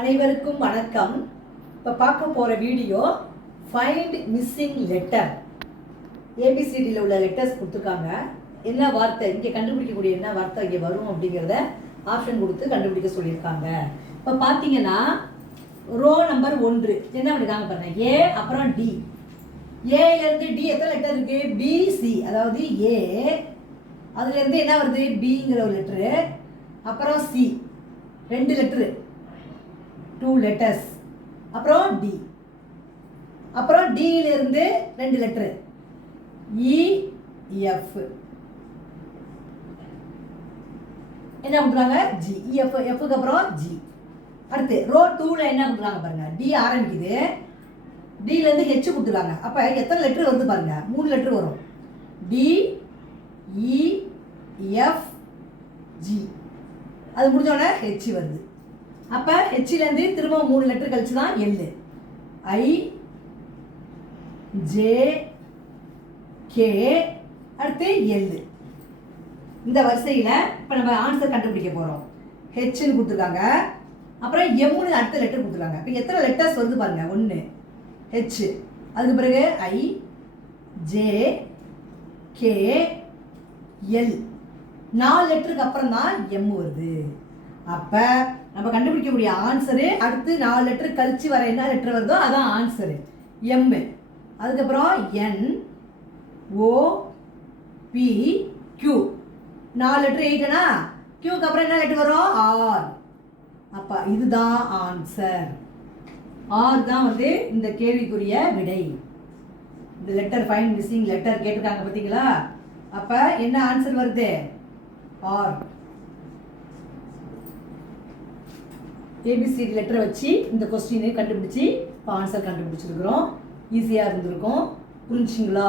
அனைவருக்கும் வணக்கம். இப்போ பார்க்க போகிற வீடியோ ஃபைண்ட் மிஸ்ஸிங் லெட்டர். ஏபிசிடியில் உள்ள லெட்டர்ஸ் கொடுத்துருக்காங்க. என்ன வார்த்தை இங்கே கண்டுபிடிக்கக்கூடிய என்ன வார்த்தை இங்கே வரும் அப்படிங்கிறத ஆப்ஷன் கொடுத்து கண்டுபிடிக்க சொல்லியிருக்காங்க. இப்போ பார்த்தீங்கன்னா ரோ நம்பர் 1 என்ன பண்ணிருக்காங்க பாருங்க. ஏ அப்புறம் டி. ஏலேருந்து டி எத்தனை லெட்டர் இருக்கு? பிசி. அதாவது ஏ அதுலேருந்து என்ன வருது? பிங்கிற ஒரு லெட்ரு. அப்புறம் சி 2 லெட்ரு 2 letters. அப்புறம் டி. அப்புறம் டியிலிருந்து 2 லெட்டரு இ எஃப். என்ன கொடுக்குறாங்க? ஜி. இஎஃப் எஃப்க்கு அப்புறம் ஜி. அடுத்து ரோ 2ல என்ன கொடுக்குறாங்க பாருங்க. டி ஆரம்பிக்குது. டிலேருந்து ஹெச் கொடுத்துருக்காங்க. அப்போ எத்தனை லெட்டர் வருது பாருங்க? 3 லெட்டர் வரும். D E F G. அது முடிஞ்சோடனே ஹெச் வருது. அப்போ ஹெச்லேருந்து திரும்ப 3 லெட்டர் கழிச்சு தான் எல். ஐ ஜே கே அடுத்து எல். இந்த வரிசையில் இப்போ நம்ம ஆன்சர் கண்டுபிடிக்க போகிறோம். ஹெச்னு கொடுத்துருக்காங்க. அப்புறம் எம்னு அடுத்த லெட்டர் கொடுத்துருக்காங்க. இப்போ எத்தனை லெட்டர்ஸ் வருது பாருங்க? 1 ஹெச். அதுக்கு பிறகு ஐ ஜே கே எல். 4 லெட்டருக்கு அப்புறம் தான் எம் வருது. அப்போ நம்ம கண்டுபிடிக்கக்கூடிய ஆன்சரு அடுத்து 4 லெட்டர் கழிச்சு வர என்ன லெட்டர் வருதோ அதான் ஆன்சரு. எம். அதுக்கப்புறம் என் ஓ பி கியூ. 4 லெட்டர் 8னா கியூக்கு அப்புறம் என்ன லெட்டர் வரும்? ஆர். அப்போ இதுதான் ஆன்சர். ஆர் தான் வந்து இந்த கேள்விக்குரிய விடை. இந்த லெட்டர் ஃபைண்ட் மிஸ்ஸிங் லெட்டர் கேட்டிருக்காங்க பார்த்தீங்களா? அப்போ என்ன ஆன்சர் வருது? ஆர். ஏபிசிடி லெட்டரை வச்சு இந்த கொஸ்டினை கண்டுபிடிச்சி இப்போ ஆன்சர் கண்டுபிடிச்சிருக்கிறோம். ஈஸியாக இருந்திருக்கும். புரிஞ்சுங்களா?